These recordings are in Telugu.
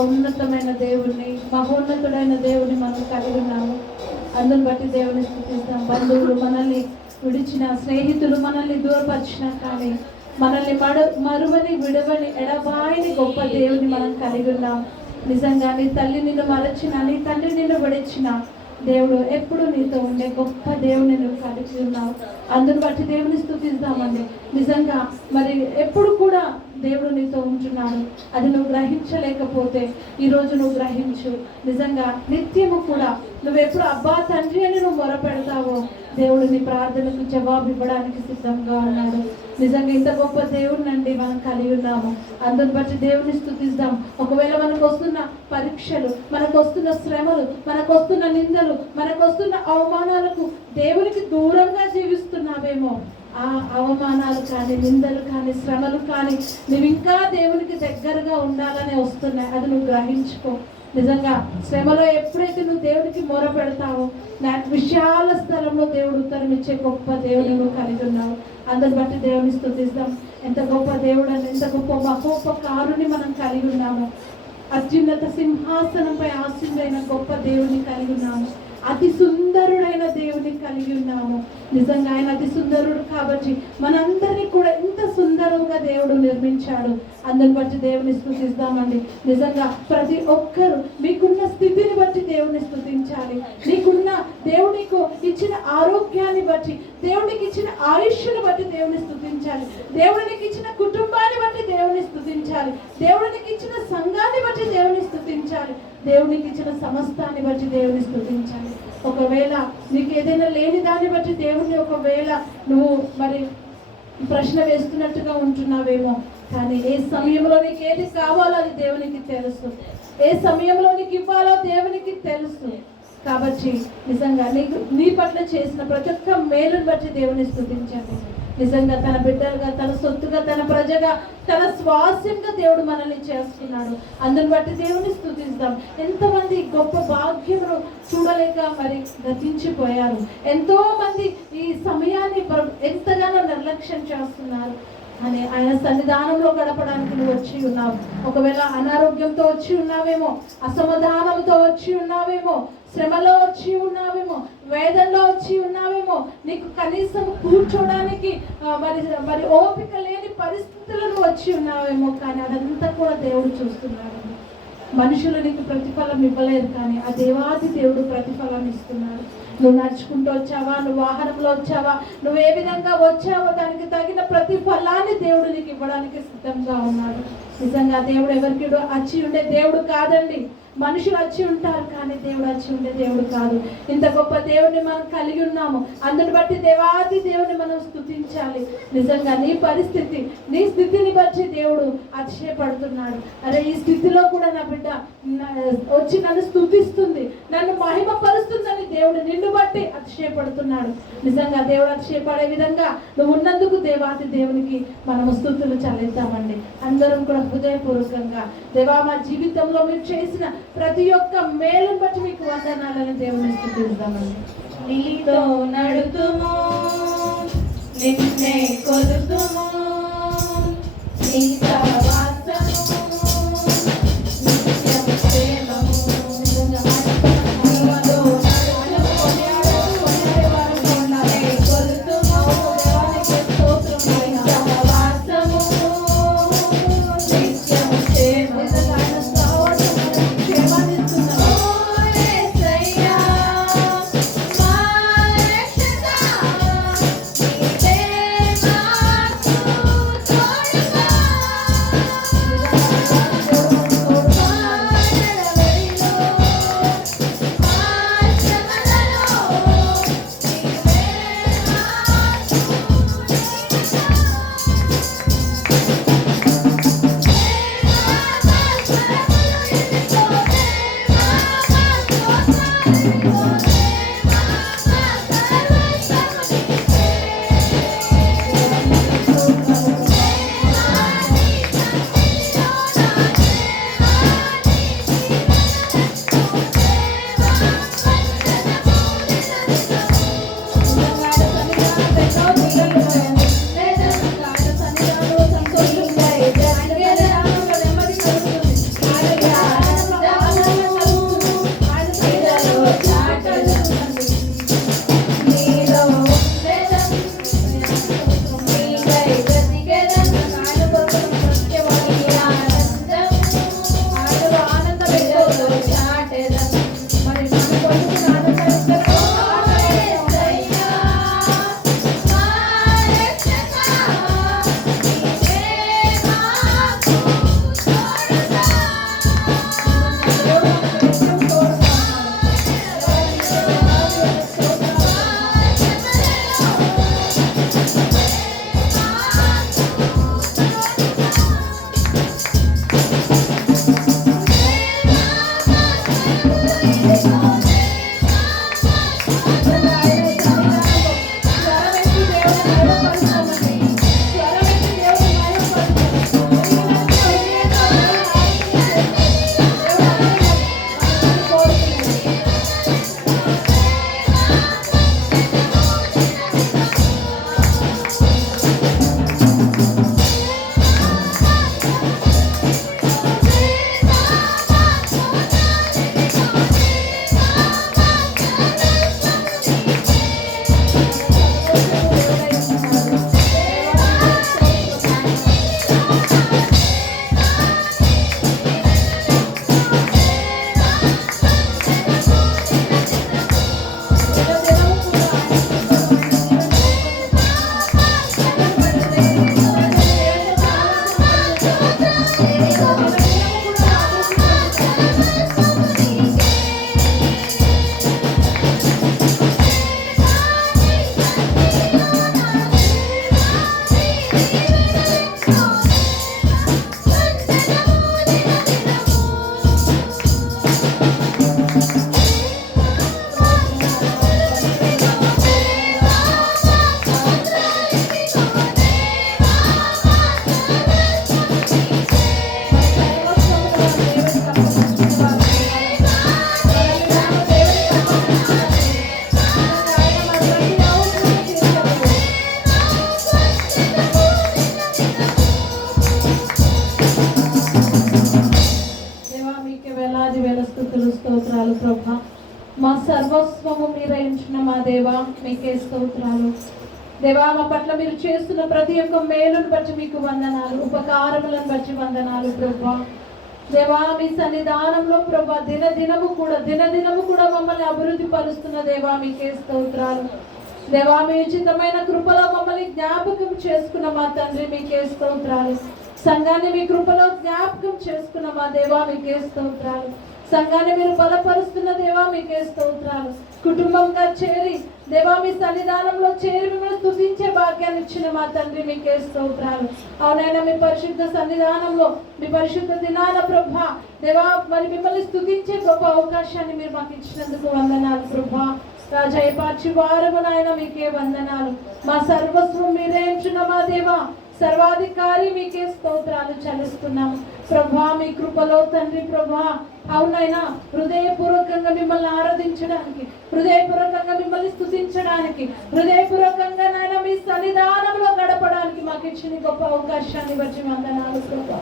ఉన్నతమైన దేవుణ్ణి, మహోన్నతుడైన దేవుని మనం కలిగి ఉన్నాము. అందుని బట్టి దేవుని స్తుతిస్తాం. బంధువులు మనల్ని విడిచిన, స్నేహితులు మనల్ని దూరపరిచినా కానీ మనల్ని మరువని, విడవని, ఎడబాయని గొప్ప దేవుని మనం కలిగి ఉన్నాం. నిజంగా నీ తల్లి నిన్ను మరచిన, నీ తండ్రి నిన్ను విడిచిన దేవుడు ఎప్పుడు నీతో ఉండే గొప్ప దేవుని నువ్వు కలిగి ఉన్నావు. అందుని బట్టి దేవుని స్తుతిస్తామండి. నిజంగా మరి ఎప్పుడు కూడా దేవుడు నీతో ఉంటున్నాడు. అది నువ్వు గ్రహించలేకపోతే ఈరోజు నువ్వు గ్రహించు. నిజంగా నిత్యము కూడా నువ్వు ఎప్పుడు అబ్బా తండ్రి అని నువ్వు మొరపెడతావో దేవుడు నీ ప్రార్థనకు జవాబు ఇవ్వడానికి సిద్ధంగా ఉన్నాడు. నిజంగా ఇంత గొప్ప దేవుడినండి మనం కలిగి ఉన్నాము. అందుని బట్టి దేవుని స్తుతిస్తాం. ఒకవేళ మనకు వస్తున్న పరీక్షలు, మనకు వస్తున్న శ్రమలు, మనకు వస్తున్న నిందలు, మనకు వస్తున్న అవమానాలకు దేవునికి దూరంగా జీవిస్తున్నావేమో, ఆ అవమానాలు కానీ, నిందలు కానీ, శ్రమలు కానీ నువ్వు ఇంకా దేవునికి దగ్గరగా ఉండాలని వస్తున్నాయి. అది నువ్వు గ్రహించుకో. నిజంగా శ్రమలో ఎప్పుడైతే నువ్వు దేవుడికి మొర పెడతావో నాకు విశాల స్థలంలో దేవుడు ఉత్తరం ఇచ్చే గొప్ప దేవుని నువ్వు కలిగి ఉన్నావు. అందరిని బట్టి దేవుని స్తుతిస్తాం. ఎంత గొప్ప దేవుడు అని, ఎంత గొప్ప మహోపకారుని మనం కలిగి ఉన్నాము. అత్యున్నత సింహాసనంపై ఆసీనుడైన గొప్ప దేవుని కలిగి ఉన్నాము. అతి సుందరుడైన దేవుని కలిగి ఉన్నాము. నిజంగా ఆయన అతి సుందరుడు కాబట్టి మనందరినీ కూడా ఇంత సుందరంగా దేవుడు నిర్మించాడు. అందరిని బట్టి దేవుని స్తుతిస్తామండి. నిజంగా ప్రతి ఒక్కరు మీకున్న స్థితిని బట్టి దేవుని స్తుతించాలి. నీకున్న దేవునికి ఇచ్చిన ఆరోగ్యాన్ని బట్టి, దేవునికి ఇచ్చిన ఆయుష్ను బట్టి దేవుని స్తుతించాలి. దేవునికి ఇచ్చిన కుటుంబాన్ని బట్టి దేవుని స్తుతించాలి. దేవునికి ఇచ్చిన సంఘాన్ని బట్టి దేవుని స్తుతించాలి. దేవునికి ఇచ్చిన సమస్తాన్ని బట్టి దేవుని స్తుతించాలి. ఒకవేళ నీకు ఏదైనా లేని దాన్ని బట్టి దేవుని ఒకవేళ నువ్వు మరి ప్రశ్న వేస్తున్నట్టుగా ఉంటున్నావేమో, కానీ ఏ సమయంలో నీకు ఏది కావాలో అది దేవునికి తెలుసు. ఏ సమయంలో నీకు ఇవ్వాలో దేవునికి తెలుసు. కాబట్టి నిజంగా నీ పట్ల చేసిన ప్రతి ఒక్క మేలుని బట్టి దేవుని స్తుతించండి. నిజంగా తన బిడ్డలుగా, తన సొత్తుగా, తన ప్రజగా, తన స్వాస్యంగా దేవుడు మనల్ని చేసుకున్నాడు. అందుని బట్టి దేవుని స్తుతిస్తాం. ఎంతమంది గొప్ప భాగ్యమును చూడలేక మరి గతించిపోయారు. ఎంతో మంది ఈ సమయాన్ని ఎంతగానో నిర్లక్ష్యం చేస్తున్నారు. అని ఆయన సన్నిధానంలో గడపడానికి నువ్వు వచ్చి ఉన్నావు. ఒకవేళ అనారోగ్యంతో వచ్చి ఉన్నావేమో, అసమాధానంతో వచ్చి ఉన్నావేమో, శ్రమలో వచ్చి ఉన్నావేమో, వేదనలో వచ్చి ఉన్నావేమో, నీకు కనీసం కూర్చోడానికి మరి ఓపిక లేని పరిస్థితులను వచ్చి ఉన్నావేమో. కానీ అదంతా కూడా దేవుడు చూస్తున్నాడు. మనుషులు నీకు ప్రతిఫలం ఇవ్వలేదు, కానీ ఆ దేవాది దేవుడు ప్రతిఫలం ఇస్తున్నాడు. నువ్వు నడుచుకుంటూ వచ్చావా, నువ్వు వాహనంలో వచ్చావా, నువ్వు ఏ విధంగా వచ్చావో దానికి తగిన ప్రతిఫలాన్ని దేవుడు నీకు ఇవ్వడానికి సిద్ధంగా ఉన్నాడు. నిజంగా దేవుడు ఎవరికి వచ్చి ఉండే దేవుడు కాదండి. మనుషులు వచ్చి ఉంటారు, కానీ దేవుడు వచ్చి ఉండే దేవుడు కాదు. ఇంత గొప్ప దేవుడిని మనం కలిగి ఉన్నాము. అందుని బట్టి దేవాది దేవుని మనం స్తుతించాలి. నిజంగా నీ పరిస్థితి, నీ స్థితిని బట్టి దేవుడు అతిశయపడుతున్నాడు. అరే ఈ స్థితిలో కూడా నా బిడ్డ వచ్చి నన్ను స్తుతిస్తుంది, నన్ను మహిమపరుస్తుందని దేవుడు నిన్ను బట్టి అతిశయపడుతున్నాడు. నిజంగా దేవుడు అతిశయపడే విధంగా నువ్వు ఉన్నందుకు దేవాది దేవునికి మనము స్తుతులు చెల్లిద్దామండి. అందరం కూడా హృదయపూర్వకంగా దేవా మా జీవితంలో మీరు చేసిన ప్రతి ఒక్క మేలుని బట్టి మీకు వందనాలను దేవుని స్తుతిద్దామండి. నీతో నడుతుము, నిన్నే కొలుతుము, నీ సహవాసము నిత్యం ప్రేమము. Bye. సర్వస్వము మీరే ఉంచిన మా దేవా మీకే స్తోత్రాలు. దేవా మా పట్ల మీరు చేస్తున్న ప్రతి ఒక్క మేలును బట్టి మీకు వందనాలు, ఉపకారములను బట్టి వందనాలు ప్రభా. దేవా మీ సన్నిధానంలో ప్రభా దినదినము కూడా మమ్మల్ని అభివృద్ధి పరుస్తున్న దేవా మీకే స్తోత్రాలు. దేవా మీ ఉచితమైన కృపలో మమ్మల్ని జ్ఞాపకం చేసుకున్న మా తండ్రి మీకే స్తోత్రాలు. సంఘాన్ని మీ కృపలో జ్ఞాపకం చేసుకున్న మా దేవా మీకే స్తోత్రాలు. సంఘాన్ని మీరు బలపరుస్తున్న దేవా మీకే స్తోత్రాలు. కుటుంబంగా చేరి దేవా మీ సన్నిధానంలో చేరి మిమ్మల్ని స్తుతించే భాగ్యాన్ని ఇచ్చిన మా తండ్రి మీకే స్తోత్రాలు. అవునైనా మీ పరిశుద్ధ సన్నిధానంలో మీ పరిశుద్ధ దినాన ప్రభా దేవా మరి మిమ్మల్ని స్తుతించే గొప్ప అవకాశాన్ని మీరు మాకు ఇచ్చినందుకు వందనాలు ప్రభా. రాజా ఏపార్చి వారము నాయన మీకే వందనాలు. మా సర్వస్వం మీరే ఉంచిన మా దేవా సర్వాధికారి మీకే స్తోత్రాలు చెల్లిస్తున్నాము ప్రభా. మీ కృపలో తండ్రి ప్రభా అవునైనా హృదయపూర్వకంగా మిమ్మల్ని ఆరాధించడానికి, హృదయపూర్వకంగా మిమ్మల్ని స్తుతించడానికి, హృదయపూర్వకంగా నాయన మీ సన్నిధానంలో గడపడానికి మాకు ఇచ్చిన గొప్ప అవకాశాన్ని బట్టి వందనాలు ప్రభా.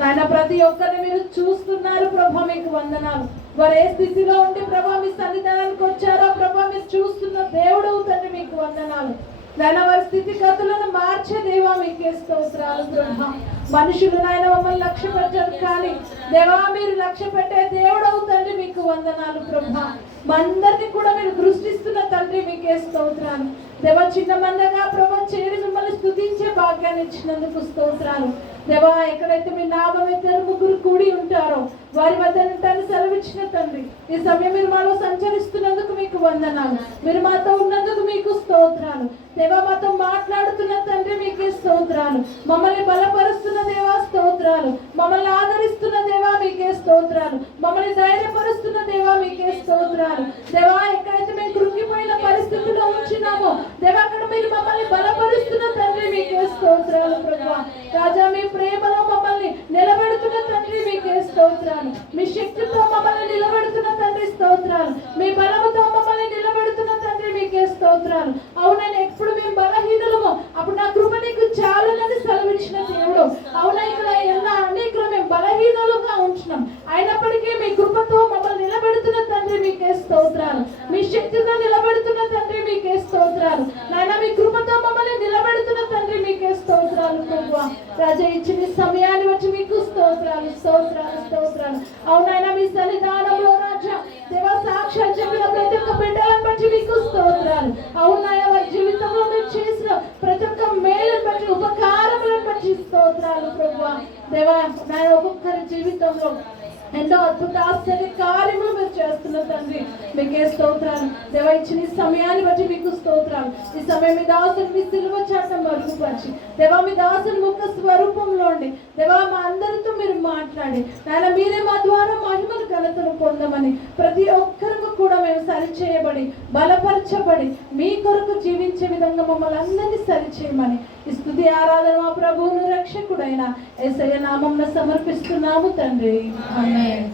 నాయన ప్రతి ఒక్కరిని మీరు చూస్తున్నారు ప్రభా మీకు వందనాలు. వారు ఏ స్థితిలో ఉండి ప్రభా మీ సన్నిధానానికి వచ్చారో ప్రభా మీరు చూస్తున్న దేవుడు తండ్రి మీకు వందనాలు. నాయన వారి స్థితిగతులను మార్చే దేవా మీకే స్తోత్రాలు ప్రభా. మనుషులు నాయన మమ్మల్ని లక్ష్య పెట్టారు కానీ దేవా మీరు లక్ష్య పెట్టే దేవుడవు తండ్రి మీకు వందనాలు ప్రభా. మా అందరినీ కూడా మీరు దృష్టిస్తున్న తండ్రి మీకే స్తోత్రాలు దేవా. చిన్న మందగా ప్రభా చేరి మిమ్మల్ని స్తుతించే భాగ్యాన్ని ఇచ్చినందుకు స్తోత్రాలు దేవా. ఎక్కడైతే మీ నామం ఇద్దరు ముగ్గురు కూడి ఉంటారో వారి వద్ద ఉంటాను సెలవిచ్చిన తండ్రి. ఈ సమయం మీరు మాలో సంచరిస్తున్నందుకు మీకు వందనాలు. మీరు మాతో ఉన్నందుకు మీకు స్తోత్రాలు దేవా. మాతో మాట్లాడుతున్న తండ్రి మీకే స్తోత్రాలు. మమ్మల్ని బలపరుస్తున్న దేవా స్తోత్రాలు. మమ్మల్ని ఆదరిస్తున్న దేవా మీకే స్తోత్రాలు. మమ్మల్ని ధైర్యపరుస్తున్న దేవా మీకే స్తోత్రాలు దేవా. ఎక్కడైతే మేము కృంగిపోయిన పరిస్థితుల్లో ఉంచినామో దేవా అక్కడ మీరు మమ్మల్ని బలపరుస్తున్న తండ్రి మీకే స్తోత్రాలు ప్రభా. రాజా మీ ప్రేమలో మమ్మల్ని నిలబెడుతున్న తండ్రి మీకే స్తోత్రాలు. మీ శక్తితో మమ్మల్ని నిలబెడుతున్న తండ్రి స్తోత్రాలు. మీ బలముతో మమ్మల్ని నిలబెడుతున్న తండ్రి మీకే స్తోత్రాలు. అవునని ఎప్పుడు మేము బలహీనులమో అప్పుడు నా కృప నీకు చాలునని సెలవిచ్చిన దేవుడు. అవునా ఇక్కడ ఎలా అనేకలు మేము బలహీనులుగా ఉంటున్నాం అయినప్పటికీ మీ కృపతో మమ్మల్ని నిలబెడుతున్న తండ్రి మీకే స్తోత్రాలు. మీ శక్తితో నిలబెడుతున్న తండ్రి మీకే స్తోత్రాలు. నాయన మీ కృపతో మమ్మల్ని నిలబెడుతున్న తండ్రి మీకే స్తోత్రాలు ప్రభువా. రాజా ఇచ్చిన సమయాన్ని వచ్చి మీకు స్తోత్రాలు స్తోత్రాలు స్తోత్రాలు. అవునైనా మీ సన్నిధానంలో రాజా దేవా సాక్షాత్ చెప్పిన ప్రతి ఒక్క బిడ్డలను బట్టి మీకు స్తోత్రాలు. అవునాయా వారి జీవితంలో మీరు చేసిన ప్రతి ఒక్క మేలును బట్టి ఉపకారములను బట్టి స్తోత్రాలు ప్రభువా. దేవా నాయన ఒక్కొక్కరి జీవితంలో ఎంతో అద్భుత ఆశ్చర్య కార్యములు మీరు చేస్తున్న తండ్రి మీకే స్తోత్రాలు దేవా. ఇచ్చిన ఈ సమయాన్ని బట్టి మీకు స్తోత్రాలు. ఈ సమయం మీ దాసుని మీ సిలువ చాటం మరుగుపరిచి దేవా మీ దాసుని ముఖ స్వరూపంలో ఉండి దేవా మా అందరితో మీరు మాట్లాడి నాయన మీరే మా ద్వారా మహిమను ఘనతను పొందమని ప్రతి ఒక్కరికి కూడా మేము సరిచేయబడి బలపరచబడి మీ కొరకు జీవించే విధంగా మమ్మల్ని అందరినీ సరిచేయమని ఈ స్తుతి ఆరాధన మా ప్రభువును రక్షకుడైన యేసయ్య నామమున సమర్పిస్తున్నాము తండ్రి. ఆమేన్.